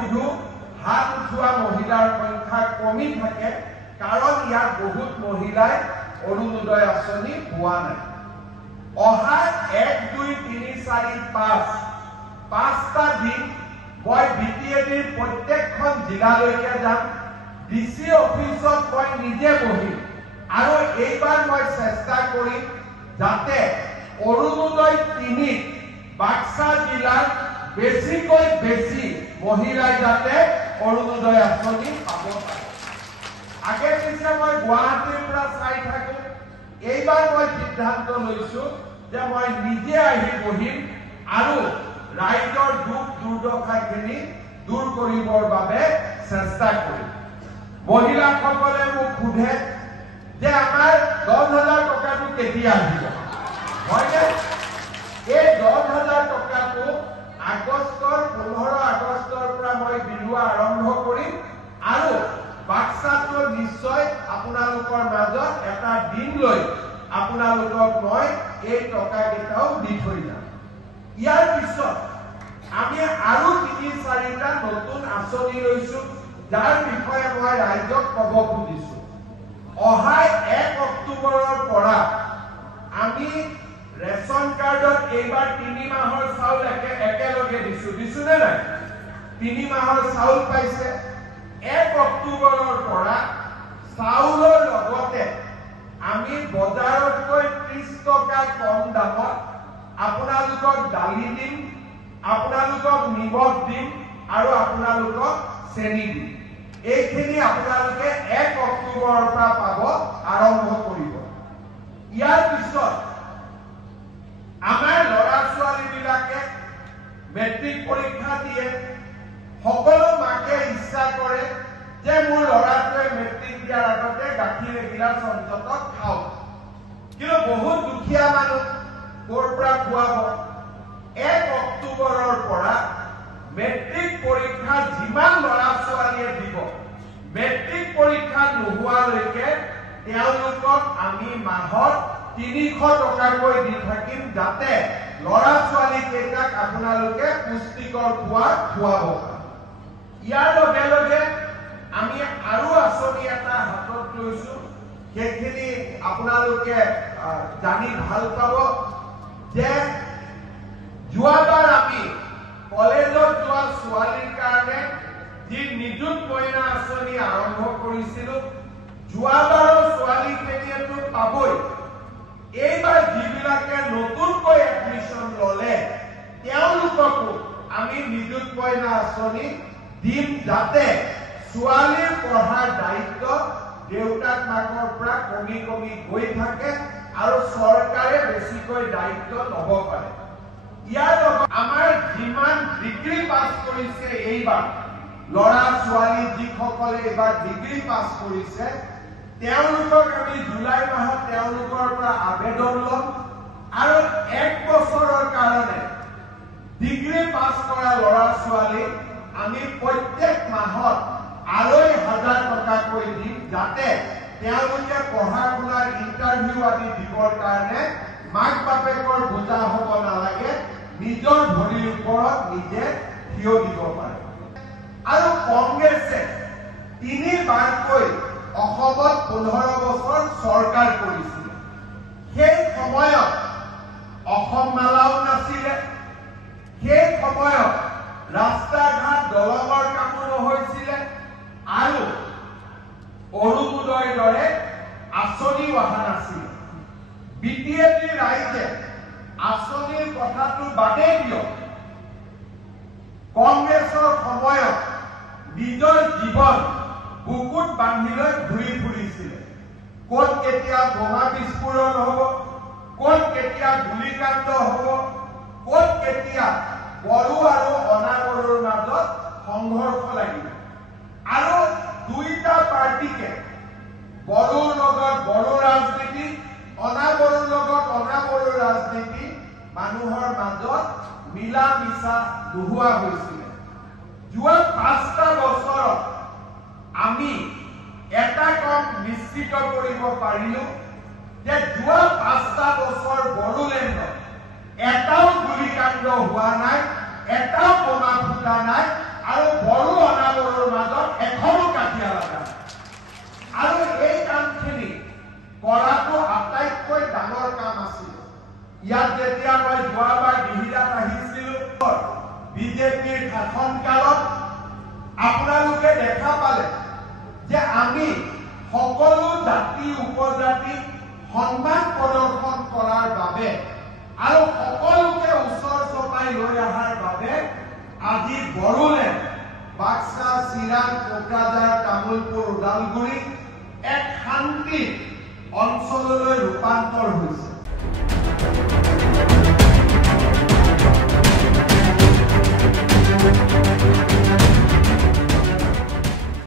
শুধু হাত উঠোৱা মহিলাৰ সংখ্যা কমি থাকে কাৰণ ইয়াত বহুত মহিলাই অৰুণোদয় আঁচনি পোৱা নাই অহা 1 2 3 4 5 পাঁচটা দিন মই বিটিএডিৰ প্ৰত্যেকখন জিলালৈকে যাম ডিসি অফিসত মই নিজে বহি আৰু এইবাৰ মই চেষ্টা কৰিম যাতে অৰুণোদয় 3 বাক্সা জিলাৰ বেছিকৈ বেছি মহিলাই যাতে অৰুণোদয় আঁচনি পাব পাৰে আগে পিছে মই গুৱাহাটীৰ পৰা চাই থাকো এইবাৰ মই সিদ্ধান্ত লৈছো যে মই নিজে আহি বহিম আৰু ৰাইজৰ দুখ দুৰ্দশাখিনি দূৰ কৰিবৰ বাবে চেষ্টা কৰিম মহিলাসকলে মোক সোধে যে আমাৰ 10,000 টকাটো কেতিয়া আহিব হয়নে এই 10,000 টকাটো আগষ্টৰ 15 আগষ্টৰ পৰা মই বিলোৱা আৰম্ভ কৰিম আৰু বাক্সাটো নিশ্চয় আপোনালোকৰ মাজত এটা দিন লৈ আপোনালোকক মই এই টকা কেইটাও দি থৈ যাম ইয়াৰ পিছত আমি আৰু 3-4টা নতুন আঁচনি লৈছো যাৰ বিষয়ে মই ৰাইজক ক'ব খুজিছো অহা 1 অক্টোবৰৰ পৰা আমি ৰেশন কাৰ্ডত এইবাৰ 3 মাহৰ চাউল একেলগে দিছো নে নাই 3 মাহৰ চাউল পাইছে 1 অক্টোবৰৰ পৰা চাউলৰ লগতে আমি বজাৰতকৈ 30 টকা কম দামত আপোনালোকক দালি দিম আপোনালোকক নিমখ দিম আৰু আপোনালোকক চেনি দিম এইখিনি আপোনালোকে 1 অক্টোবৰৰ পৰা পাব আৰম্ভ কৰিব ইয়াৰ পিছত আমাৰ ল'ৰা ছোৱালীবিলাকে মেট্ৰিক পৰীক্ষা দিয়ে সকলো মাকে ইচ্ছা কৰে যে মোৰ ল'ৰাটোৱে মেট্ৰিক দিয়াৰ আগতে গাখীৰ এগিলাচ অন্তত খাওক কিন্তু বহুত দুখীয়া মানুহ ক'ৰ পৰা খুৱাব 1 অক্টোবৰৰ পৰা মেট্ৰিক পৰীক্ষা যিমান ল'ৰা ছোৱালীয়ে দিব মেট্ৰিক পৰীক্ষা নোহোৱালৈকে তেওঁলোকক আমি মাহত 300 টকাকৈ দি থাকিম যাতে ল'ৰা ছোৱালী কেইটাক আপোনালোকে পুষ্টিকৰ খোৱা খুৱাব ইয়াৰ লগে লগে আমি আৰু আঁচনি এটা হাতত লৈছো সেইখিনি আপোনালোকে জানি ভাল পাব যে যোৱাবাৰ আমি কলেজত যোৱা ছোৱালীৰ কাৰণে যি নিযুত মইনা আঁচনি আৰম্ভ কৰিছিলো যোৱাবাৰৰ ছোৱালীখিনিয়েতো পাবই এইবাৰ যিবিলাকে নতুনকৈ এডমিশ্যন ল'লে তেওঁলোককো আমি নিযুত মইনা আঁচনি দিম যাতে ছোৱালীৰ পঢ়াৰ দায়িত্ব দেউতাক মাকৰ পৰা কমি কমি গৈ থাকে আৰু চৰকাৰে বেছিকৈ দায়িত্ব ল'ব পাৰে ইয়াৰ লগত আমাৰ যিমান ডিগ্ৰী পাছ কৰিছে এইবাৰ ল'ৰা ছোৱালী যিসকলে এইবাৰ ডিগ্ৰী পাছ কৰিছে তেওঁলোকক আমি জুলাই মাহত তেওঁলোকৰ পৰা আবেদন ল'ম আৰু 1 বছৰৰ কাৰণে ডিগ্ৰী পাছ কৰা ল'ৰা ছোৱালী আমি প্ৰত্যেক মাহত 2,500 টকাকৈ দিম যাতে তেওঁলোকে পঢ়া শুনাৰ ইণ্টাৰভিউ আদি দিবৰ কাৰণে মাক বাপেকৰ বোজা হ'ব নালাগে নিজৰ ভৰিৰ ওপৰত নিজে থিয় দিব পাৰে আৰু কংগ্ৰেছে 3বাৰকৈ অসমত 15 বছৰ চৰকাৰ কৰিছিল সেই সময়ত অসম মালাও নাছিলে সেই সময়ত ৰাস্তা ঘাট দলঙৰ কামো নহৈছিলে আৰু অৰুণোদয়ৰ দৰে আঁচনি অহা নাছিল বিটিএডি ৰাইজে আঁচনিৰ কথাটো বাদেই দিয়ক কংগ্ৰেছৰ সময়ত নিজৰ জীৱন বুকুত বান্ধি লৈ ঘূৰি ফুৰিছিলে ক'ত কেতিয়া বোমা বিস্ফোৰণ হ'ব ক'ত কেতিয়া গুলীকাণ্ড হ'ব ক'ত কেতিয়া বড়ো আৰু অনাবড়োৰ মাজত সংঘৰ্ষ লাগিব আৰু দুইটা পাৰ্টিকে বড়োৰ লগত বড়ো ৰাজনীতি অনাবড়োৰ লগত অনাবড়ো ৰাজনীতি মানুহৰ মাজত মিলা মিছা নোহোৱা হৈছিলে যোৱা 5টা বছৰত আমি এটা কম নিশ্চিত কৰিব পাৰিলো যে যোৱা 5টা বছৰ বড়োলেণ্ডত এটাও গুলীকাণ্ড হোৱা নাই এটাও বোমা ফুটা নাই আৰু বড়ো সকলো জাতি উপজাতিক সন্মান প্ৰদৰ্শন কৰাৰ বাবে আৰু সকলোকে ওচৰ চপাই লৈ অহাৰ বাবে আজি বড়োলেণ্ড বাক্সা চিৰাং কোকৰাঝাৰ তামুলপুৰ ওদালগুৰি এক শান্তি অঞ্চললৈ ৰূপান্তৰ হৈছে।